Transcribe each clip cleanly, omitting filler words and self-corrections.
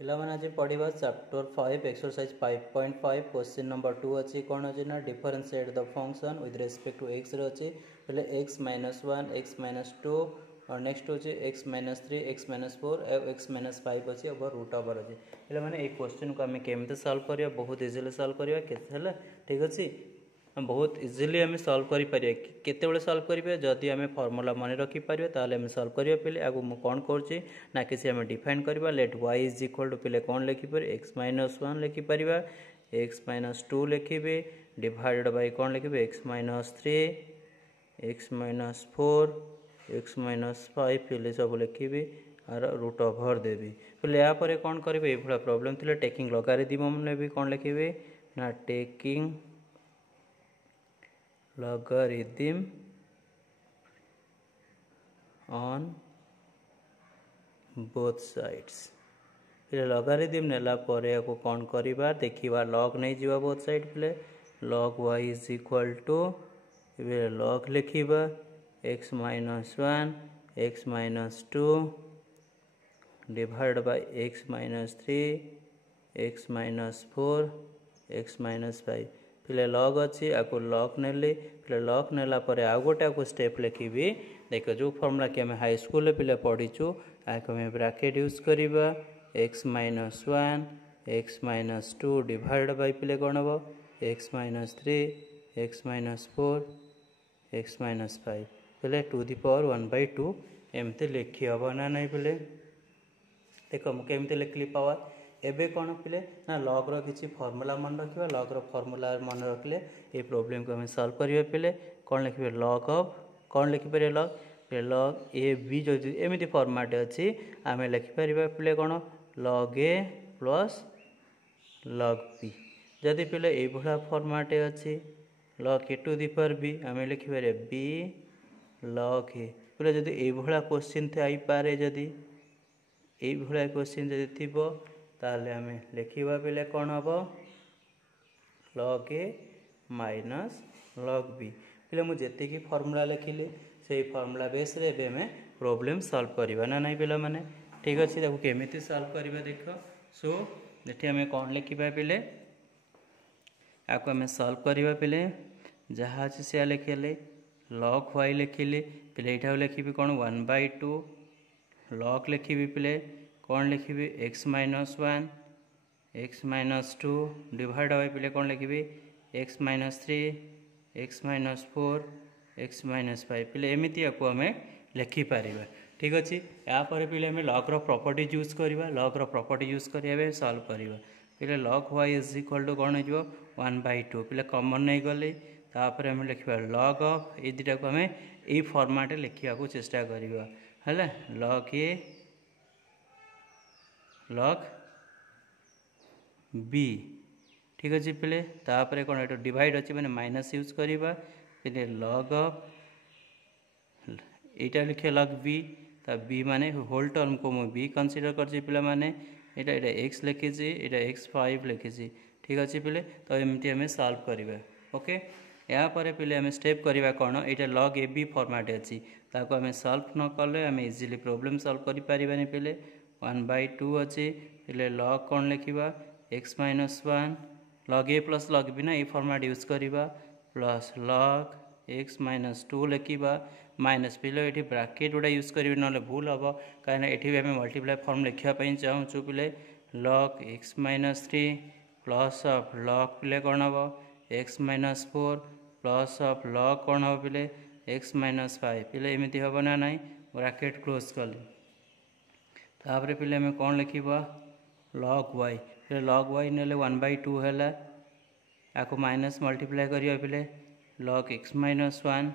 पिलाମାନେ आज पढ़ा chapter 5 exercise 5.5 question number 2 अच्छी कौन अच्छे ना differentiate the function with respect to x अच्छे पहले x माइनस 1 x माइनस 2 और नेक्स्ट अच्छे x माइनस 3 x माइनस 4 और x माइनस 5 अच्छे ओवर रूट ओवर अच्छे पिलाମାନେ ये क्वेश्चन को आम केमती सॉल्व करिया बहुत इजीली सॉल्व करिया केते ठीक अच्छे बहुत इजिली आम सल्व करें सल्व करेंगे जदि आम फर्मूला मन रखिपर ताल सल्व करेंगे पे आगे मुझे कौन करा किसी आम डिफाइन करवा let y is equal to पे कौन लिखिपर एक्स माइनस 1 लिखिपर एक्स माइनस 2 लिखे डिवाइडेड बाय कौन लिखे x minus 3 x minus 4 x minus 5 पे सब लिखी आर रूट ओवर देवी पे यापर कौन करेंगे ये प्रोब्लेम थी टेकिंग लगारिथम ने कौन लिखे ना taking logarithm on both sides पे logarithm नेला परे को कौन करिबा देखिबा log नहीं जीवा both side पे log y is equal to पे log लिखिबा x minus 1 x minus 2 divided by x minus 3 x minus 4 x minus 5 पे लॉग अच्छी आपको लॉग नेली पे लॉग नेला पर आउ गोटे आपको स्टेप लिखी देख जो फर्मूला कि आम हाई स्कूल पे पढ़ीचु आम ब्राकेट यूज करवा x minus 1 x minus 2 divide bye पे कौन हम x minus 3 x minus 4 x minus 5 पे टू दी पावर 1/2 एमती लिखी हम ना नहीं पे देख मुझे लिखली पावर एबे कौन पे ना लॉग रो किसी फॉर्मूला मन रखा लॉग रो फॉर्मूला मन रखले ये प्रॉब्लम को हमें सॉल्व करिया पे कौन लिखे लॉग ऑफ कौन लिखिपर लॉग लॉग ए बी जो एमती फॉर्मेट अच्छी आम लिखिपर पे कौन log a plus log b जदि पे ये फॉर्मेट अच्छी log a to the power b आम लिखिपर बी लॉग ए पे जदि ये क्वेश्चन थी पारे जदि ये क्वेश्चन जदि थी ताले आम लिखा पे कौन हम लॉग ए माइनस लॉग बी पे मुझे जी फर्मूला लिखिली से फर्मूला बेस रे आम प्रॉब्लम सॉल्व करवा ना नहीं पिला माने ठीक अच्छे ताको केमिति सॉल्व करवा देख सो ये आम कौन लिखा पे आपको आम सॉल्व करवा पे जहाँ अच्छे से लिखिले लॉग वाई लिखिली पे यहाँ लिखी कौन 1/2 लॉग लिखी पे कौन लिखी x minus 1 x minus 2 divide bye पे कौन लिखी x minus 3 x minus 4 x minus 5 पे एमती आपको आम लिखिपर ठीक अच्छे यापर पे आम लॉग रो प्रॉपर्टी यूज करवा लॉग रो प्रॉपर्टी यूज करें सॉल्व करवा पे log y is equal to कौन हो 1/2 पे कॉमन नहीं गले तापर आम लिखा लॉग ऑफ ये दुटा को आम ये फॉर्मेट लिखा चेष्टा करवा है लॉग ए लॉग बी ठीक अच्छे पे तापर कौन ये डिवाइड अच्छे मैंने माइनस यूज करवा पे लॉग ऑफ यहाँ लिखे लॉग बी बी माने होल टर्म को मुझे बी कनसीडर कर माने यहाँ एक्स लिखी यहाँ x5 लिखी ठीक अच्छे पे तो एमती आम सॉल्व करवा ओके यापर पे आम स्टेप करवा कौन यहाँ लॉग ए बी फॉर्मेट अच्छी ताको आम सॉल्व न कले आम इजिली प्रॉब्लम सॉल्व कर पारिबानी पे 1/2 अच्छी पे लॉग कौन लिखा x minus 1 log a plus log B ना ये फॉर्मेट यूज करवा प्लस लॉग एक्स माइनस 2 लिखा माइनस पे ये ब्राकेट गुड़ा यूज करेंगे ना भूल हम कहीं ये आम मल्टीप्लाई फॉर्म लिखापी चाहूँ पे log x minus 3 plus of log पे कौन हम x minus 4 plus of log कौन हम पे एक्स माइनस 5 पे एमती हम ना ना ब्राकेट क्लोज कले तापर पे आम कौन लिखा लॉग वाई पे लॉग वाई ने 1/2 है आपको माइनस मल्टीप्लाई करिया पे log x minus 1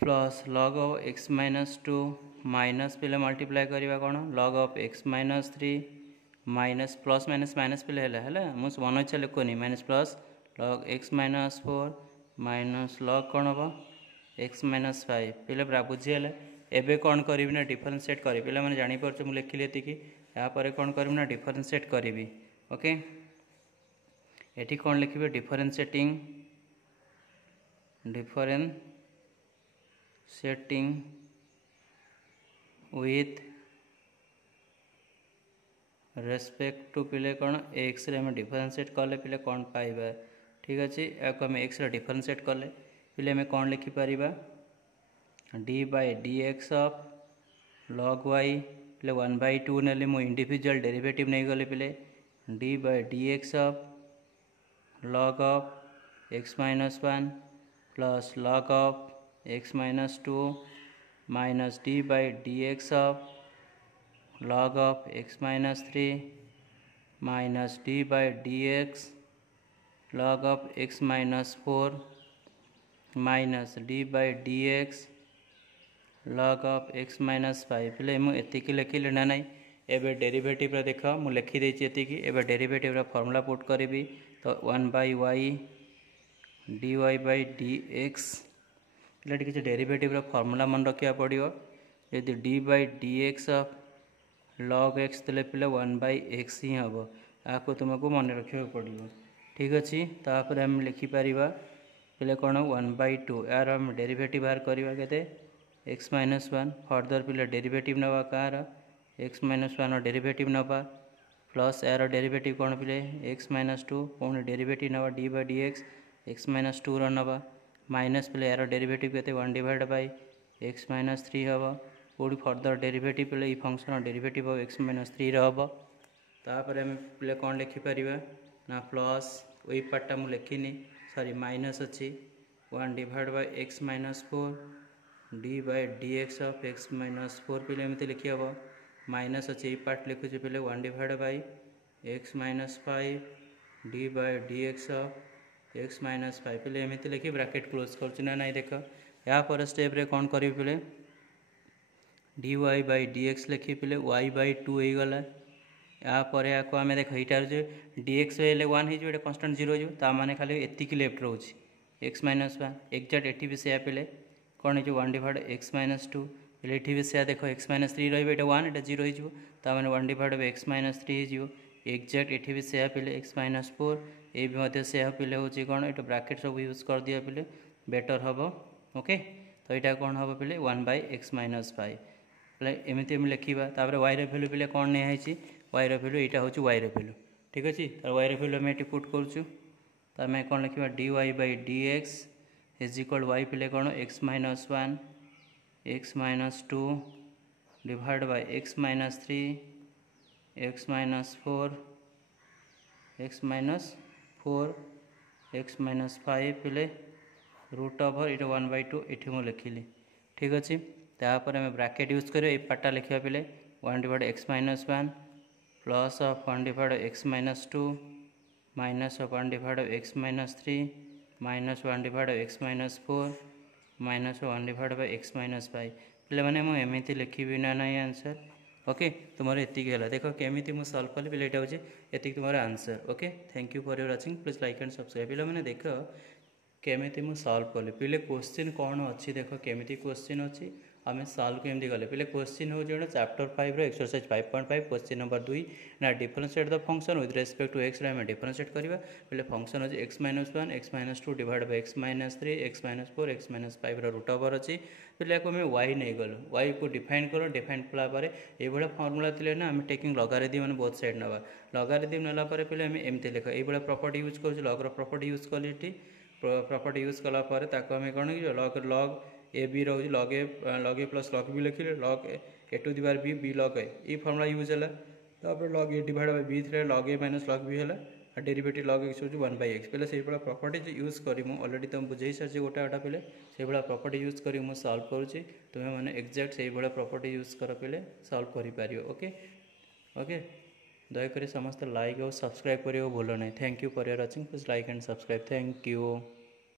plus log of x minus 2 minus पे मल्टीप्लाई करवा कौन log of x minus 3 minus plus minus minus पे है मुझे मन इच्छा लिखनी minus plus log x minus 4 minus log कौन हम एक्स माइनस 5 पे पूरा बुझीगला एबे कौन करी ना डिफरेंशिएट करी पे मैंने जापर मुझे लिखिली ये यापर कौन करी ना डिफरेंशिएट करी ओके ये कौन लिखे differentiating differentiating with respect to पिले कौन एक्स रे डिफरेंशिएट कले पिले कौन पाइबा ठीक अच्छे या आम एक्स रे डिफरेंशिएट कले पिले आम कौन लिखिपर d by d x of log y पिले 1/2 ने मु इंडिविजुअल डेरिवेटिव नहीं गले पिले d by d x of log of x minus 1 plus log of x minus 2 minus d by d x of log of x minus 3 minus d by dx log of x minus 4 minus d by dx log of x minus 5 पहले मुझे एतिकी लिखिली ना ना एबे derivative रा देख मु लिखी देछि एतिकी एबे डेरिवेटिव रा फार्मूला पुट करी तो 1/y dy by dx पहले किसी डेरिवेटिव रा फार्मूला मन रखिया पड़ियो यदि d by dx of log x तेल पे 1/x ही हम आपको तुमको मन रखा पड़ो ठीक अच्छे तापर आम लिखिपर पे कौन 1/2 यार आम डेरिवेटिव बाहर करवा के x माइनस 1 फर्दर पे डेरिवेटिव नवा कार x माइनस 1 डेरिवेटिव नवा प्लस यार डेरिवेटिव कौन पे x माइनस 2 पुणी डेरिवेटिव नवा d by d x minus 2 रवा माइनस पे यार डेरिवेटिव के 1/x माइनस 3 हम पूरी फर्दर डेरिवेटिव पे function derivative of x minus 3 हम तापर आम पे कौन लिखिपर ना प्लस वही पार्टा मुझे लिखिनी सॉरी माइनस अच्छी 1/x minus 4 d by d x of x minus 4 पे एमती लिखी हम माइनस अच्छी पार्ट लिखुचे पे 1/x minus 5 d by d x of x minus 5 पे एमती लिखी ब्रैकेट क्लोज कर ना देख या पर स्टेप रे कौन करी पे dy बाय dx लिखी पे y/2 हो गला यापर या आम देख यहाँ जो dx हेल्ले 1 हो कन्स्टाट 0 हो माने खाली एतिक लेफ्ट रोचे x माइनस 1 एक्जाक्ट एटी भी से पे कौन हो 1/x माइनस 2 ये भी से देख x माइनस 3 रही 1 ये 0 हो 1/x माइनस 3 हो एक्जाक्ट एटी भी से पे x माइनस 4 ये भी से पे हूँ कौन ये ब्राकेट सब यूज कर दिया पे बेटर हम ओके तो यहाँ कौन हम पे 1/x माइनस 5 एमती आम लिखा तापर वाई भैल्यू पे कौन नहीं वाई भैल्यू यहाँ हूँ वाई भैल्यू ठीक अच्छे तो वाई भैल्यू आम ये पुट करूँ तो आम कौन लिखा d y by d x is equal y पे कौन x minus 1 x minus 2 divide by x minus 3 x minus 4 x minus 4 x minus 5 पे रूट ओवर ये 1/2 ये मुझे लिखिली ठीक अच्छे तापर आम ब्रैकेट यूज कर पार्टा लिखा पे 1/x minus 1 plus of 1/x minus 2 minus of 1/x minus 3 minus 1/x minus 4 minus 1/x minus 5 पे मैंने मुझे एमती लिखी ना ना आंसर ओके तुम एति है देख केमी मुझे सल्व कली पे यहाँ हूँ ये तुम answer okay thank you for your watching please like and subscribe पे मैंने देख केमी मुझे सल्व कली पे क्वेश्चन कौन अच्छी देख केमी क्वेश्चन अच्छी आम सल्व केमती गले पे क्वेश्चन हो चैप्टर 5 एक्सरसाइज 5.5 क्वेश्चन नंबर 2 ना differentiate the function with respect to x आम डिफरेंशिएट करवा पे फंक्शन अच्छे x minus 1 x minus 2 divide by x minus 3 x minus 4 x minus 5 root over अच्छी पे आम वाई नहीं गलु वाई को डिफाइन कल डिफाइन कलापर ये फर्मूला थी ना आम टेकिंग लगारिदम मैंने बोथ साइड ना लगारिदम नाला पे आम एमती लिख ये प्रॉपर्टी यूज कर लगर प्रॉपर्टी यूज कली प्रॉपर्टी यूज कलापर आम कौन लग लग ए बी रोज लग ए प्लस लग बी लिखिले लग ए टू दी पावर बी लग ए फर्मूला यूज है तापर लग ए डिवाइड बाय बी थी लग ए माइनस लग बी है डेरिवेटिव लग एक्स हूँ 1/x पे से प्रॉपर्टी यूज करी अलरेडी तुम बुझे सारी गोटे गोटा पे से प्रॉपर्टी यूज करी मुझे सल्व करुँची तुम्हें मैंने एक्जाक्ट से प्रॉपर्टी यूज कर पे सल्व कर ओके ओके दयाकोरी समस्त लाइक और सब्सक्राइब करियो भूल नहीं thank you for your watching please like and subscribe thank you.